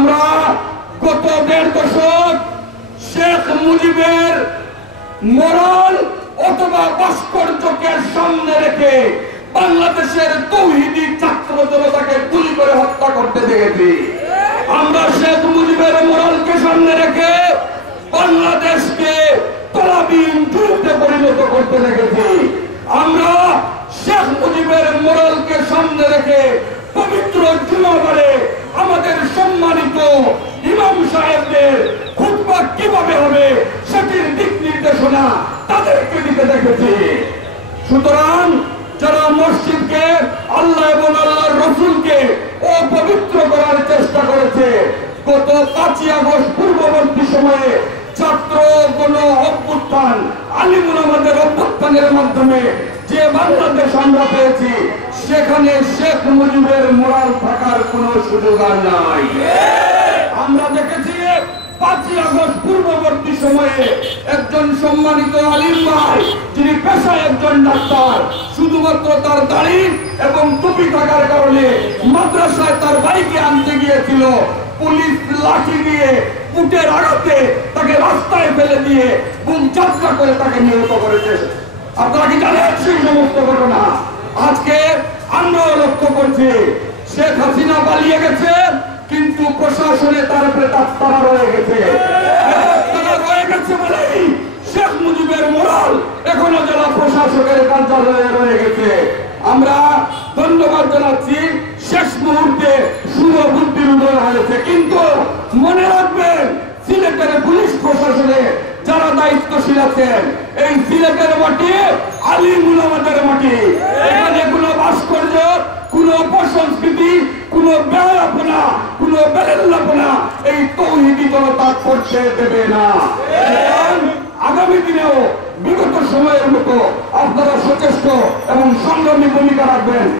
আমরা গত 1.5 দশক শেখ মুজিবের মোরাল অথবা ভাস্কর্যকে সামনে রেখে বাংলাদেশের তৌহিদি ছাত্র জনতাকে গুলি করে হত্যা করতে দেখেছি। আমরা শেখ মুজিবের মোরালকে সামনে রেখে বাংলাদেশকে তলাবিহীন যুদ্ধে পরিণত করতে দেখেছি। আমরা শেখ মুজিবের মোরালকে সামনে রেখে পবিত্র জুমাবারে আমাদের সম্মানিত ইমাম সাহেবদের খুতবা কিভাবে হবে সেটির দিক নির্দেশনা তাদেরকে দিতে দেখেছি। সুতরাং যারা মসজিদকে আল্লাহ এবং আল্লাহর রসুলকে অপবিত্র করার চেষ্টা করেছে, গত 5ই আগস্ট পূর্ববর্তী সময়ে ছাত্র গণ অভ্যুত্থান, আলিমুল আমাদের অভ্যুত্থানের মাধ্যমে যে বাংলাদেশ আমরা পেয়েছি, সেখানে শেখ মুজিবের মোরাল থাকার কোন সুযোগ আর নাই। আমরা দেখেছি 5ই আগস্ট পূর্ববর্তী সময়ে একজন সম্মানিত আলিম ভাই, যিনি পেশায় একজন ডাক্তার, শুধুমাত্র তার দাড়ি এবং টুপি থাকার কারণে মাদ্রাসায় তার ভাইকে আনতে গিয়েছিল, পুলিশ লাঠি দিয়ে উটের আঘাতে তাকে রাস্তায় ফেলে দিয়ে বুক যাত্রা করে তাকে নিহত করেছে। আপনারা কি জানেন সেই সমস্ত ঘটনা? আজকে আমরাও লক্ষ্য করছি, শেখ হাসিনা পালিয়ে গেছে, কিন্তু প্রশাসনে তার প্রেতাত্মারা রয়ে গেছে। বলেই শেখ মুজিবের মোরাল এখনো জেলা প্রশাসকের কার্যালয়ে রয়ে গেছে। আমরা ধন্যবাদ জানাচ্ছি, শেষ মুহূর্তে শুভ বুদ্ধির উদয় হয়েছে। কিন্তু মনে রাখবেন, সিলেটের পুলিশ প্রশাসনে যারা দায়িত্বশীল আছেন, এই সিলেটের মাটি আলিমুল আমাদের মাটি। এখানে কোনো ভাস্কর্য, কোনো অপসংস্কৃতি, কোনো বেহায়াপনা, কোনো বেলেল্লাপনা এই তৌহিদি জনতা করতে দেবে না। আগামী দিনেও বিগত সময়ের মতো আপনারা সচেষ্ট এবং সংগ্রামী ভূমিকা রাখবেন।